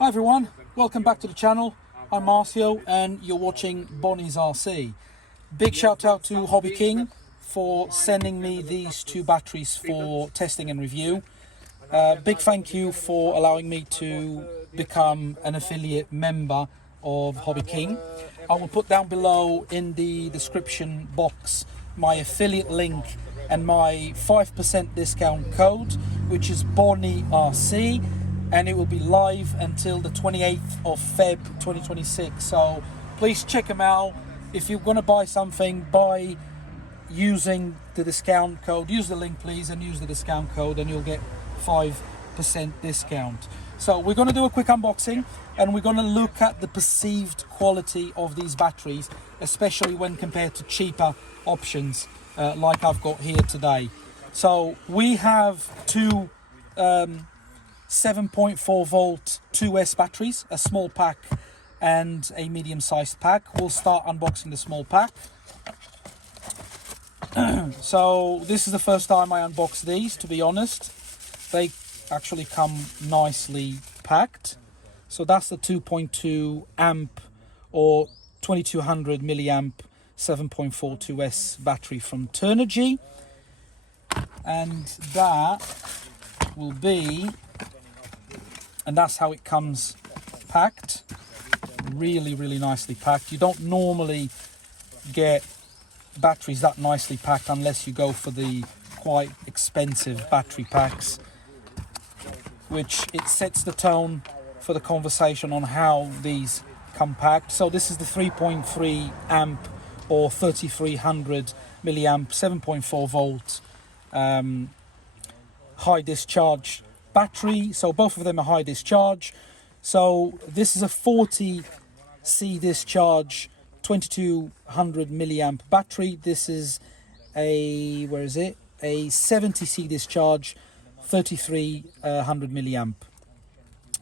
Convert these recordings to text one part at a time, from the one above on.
Hi everyone, welcome back to the channel. I'm Marcio and you're watching BonnieRC. Big shout out to HobbyKing for sending me these two batteries for testing and review. Big thank you for allowing me to become an affiliate member of HobbyKing. I will put down below in the description box my affiliate link and my 5% discount code, which is BonnieRC, and it will be live until the 28th of Feb 2026. So please check them out. If you're going to buy something, buy using the discount code. Use the link please and use the discount code and you'll get 5% discount. So we're going to do a quick unboxing and we're going to look at the perceived quality of these batteries, especially when compared to cheaper options like I've got here today. So we have two 7.4 volt 2S batteries, a small pack and a medium sized pack. We'll start unboxing the small pack. So this is the first time I unbox these, to be honest. They actually come nicely packed. So that's the 2.2 amp or 2200 milliamp 7.4 2S battery from Turnigy, and that will be, and that's how it comes packed. Really nicely packed. You don't normally get batteries that nicely packed unless you go for the quite expensive battery packs, which it sets the tone for the conversation on how these come packed. So this is the 3.3 amp or 3300 milliamp 7.4 volt high discharge battery. So both of them are high discharge. So this is a 40C discharge 2200 milliamp battery. This is a, where is it, a 70C discharge 3300 milliamp.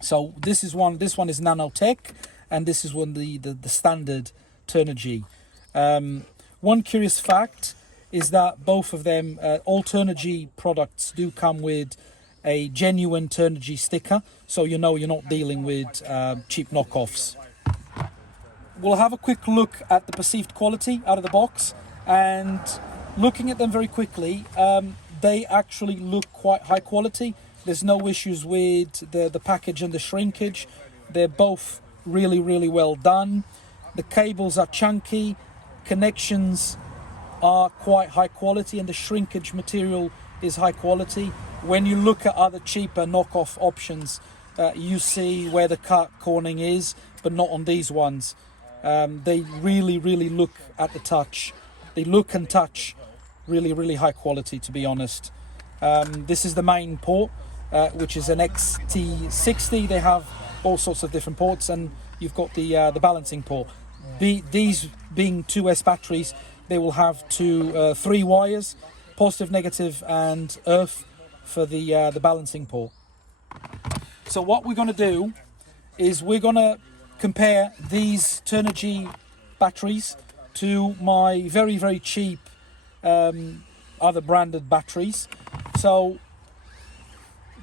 So this is one, this one is nanotech, and this is one the standard Turnigy. One curious fact is that both of them, all Turnigy products do come with a genuine Turnigy sticker, so you know you're not dealing with cheap knockoffs. We'll have a quick look at the perceived quality out of the box, and looking at them very quickly, they actually look quite high quality. There's no issues with the package and the shrinkage. They're both really well done. The cables are chunky, connections are quite high quality, and the shrinkage material is high quality. When you look at other cheaper knockoff options, you see where the cut cornering is, but not on these ones. They really look at the touch. They look and touch really high quality, to be honest. This is the main port, which is an XT60. They have all sorts of different ports, and you've got the balancing port. These being 2S batteries, they will have three wires, positive, negative, and earth for the balancing port. So what we're going to do is we're going to compare these Turnigy batteries to my very cheap other branded batteries. So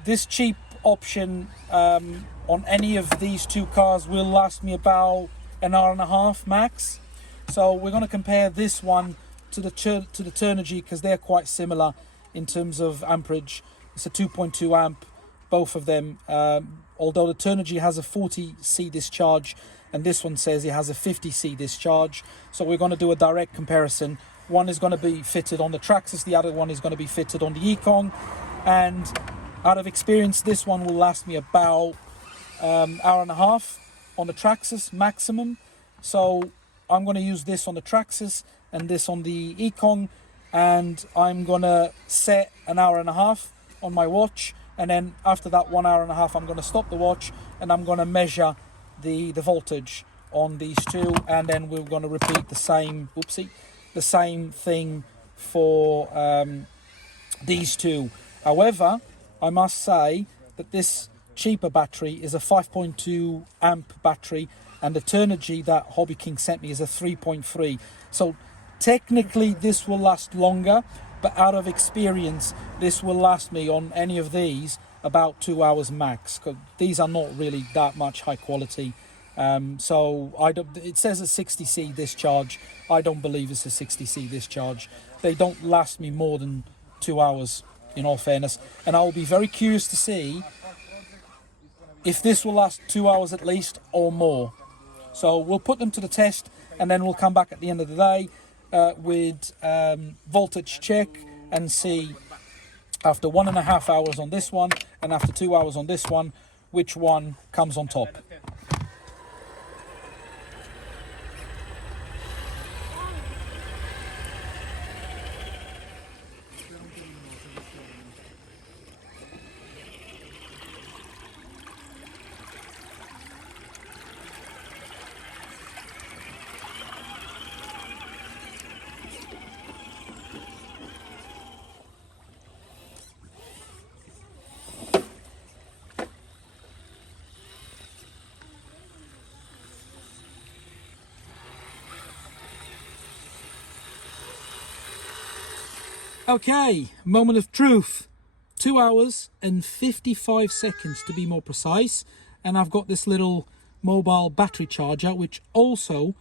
this cheap option on any of these two cars will last me about an hour and a half max. So we're going to compare this one to the Turnigy because they're quite similar in terms of amperage. It's a 2.2 amp, both of them, although the Turnigy has a 40C discharge and this one says it has a 50C discharge. So we're going to do a direct comparison. One is going to be fitted on the Traxxas, the other one is going to be fitted on the Econ, and out of experience this one will last me about hour and a half on the Traxxas maximum. So I'm going to use this on the Traxxas and this on the Econ, and I'm going to set an hour and a half on my watch, and then after that 1 hour and a half I'm going to stop the watch and I'm going to measure the voltage on these two, and then we're going to repeat the same thing for these two. However, I must say that this cheaper battery is a 5.2 amp battery, and the Turnigy that HobbyKing sent me is a 3.3. So technically this will last longer, but out of experience this will last me on any of these about 2 hours max, 'cause these are not really that much high quality. So I don't, it says a 60C discharge. I don't believe it's a 60C discharge. They don't last me more than 2 hours, in all fairness. And I will be very curious to see if this will last 2 hours at least or more. So we'll put them to the test, and then we'll come back at the end of the day with voltage check and see after 1.5 hours on this one and after 2 hours on this one, which one comes on top. Okay, moment of truth. 2 hours and 55 seconds to be more precise. And I've got this little mobile battery charger which also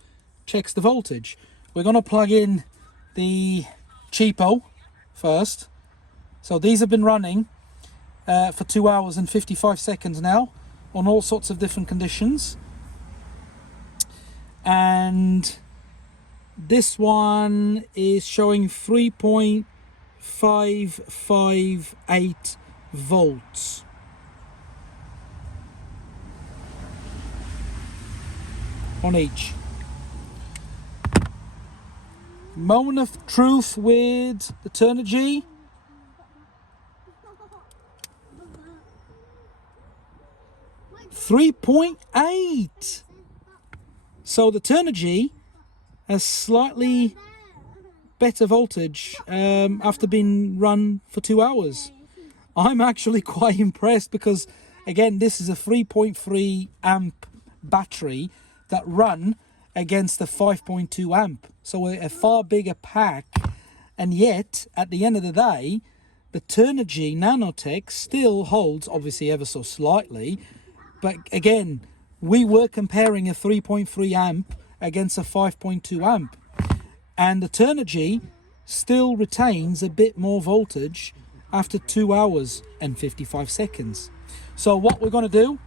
checks the voltage. We're going to plug in the cheapo first. So these have been running for 2 hours and 55 seconds now on all sorts of different conditions. And this one is showing 3.558 volts. On each. Moment of truth with the Turnigy. 3.8. So the Turnigy has slightly better voltage after being run for 2 hours. I'm actually quite impressed because, again, this is a 3.3 amp battery that run against a 5.2 amp. So a far bigger pack. And yet, at the end of the day, the Turnigy Nanotech still holds, obviously ever so slightly. But again, we were comparing a 3.3 amp against a 5.2 amp. And the Turnigy still retains a bit more voltage after 2 hours and 55 seconds. So what we're going to do,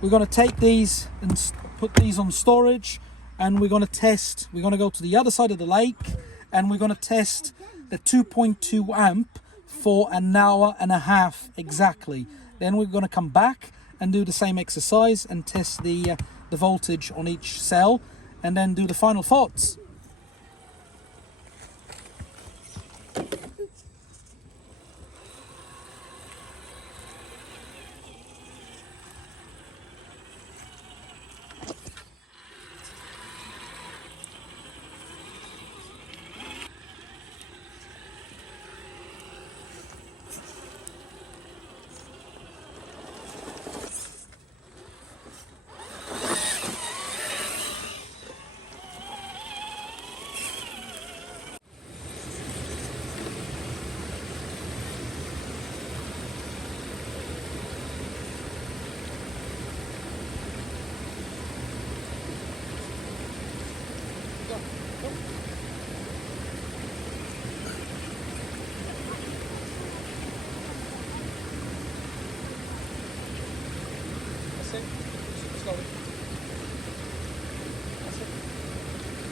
we're going to take these and put these on storage, and we're going to test. We're going to go to the other side of the lake, and we're going to test the 2.2 amp for an hour and a half exactly. Then we're going to come back and do the same exercise and test the voltage on each cell, and then do the final thoughts. Slowly. That's it.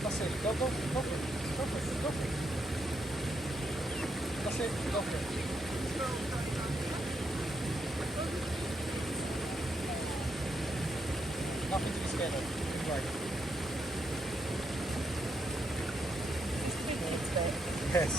That's it. Go for it. Go for it. Go for it. Go for it. That's it. Go for it. Nothing to be scared of. Right. Yes.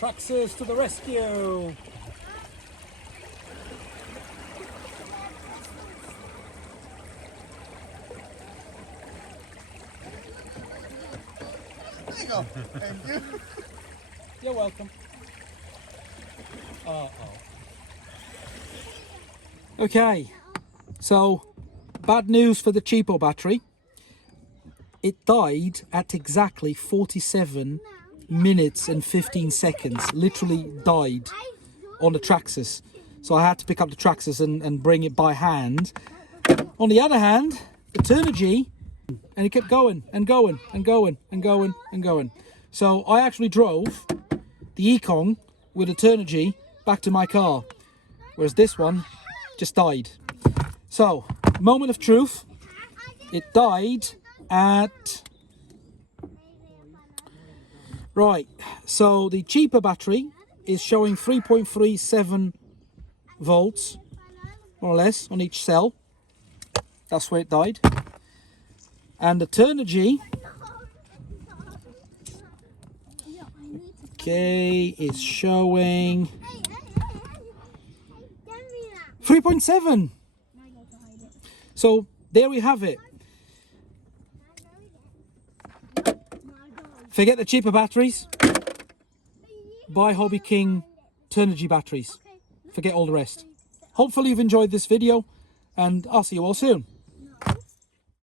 Traxxas to the rescue! There you go. Thank you. You're welcome. Okay, so bad news for the cheapo battery. It died at exactly 47 minutes and 15 seconds. Literally died on the Traxxas. So I had to pick up the Traxxas and bring it by hand. On the other hand, the Turnigy, and it kept going and going and going and going and going. So I actually drove the Econ with a Turnigy back to my car, whereas this one just died. So, moment of truth, it died at... Right, so the cheaper battery is showing 3.37 volts, more or less, on each cell. That's where it died. And the Turnigy, okay, is showing 3.7. So there we have it. Forget the cheaper batteries. Buy HobbyKing Turnigy batteries. Forget all the rest. Hopefully you've enjoyed this video, and I'll see you all soon.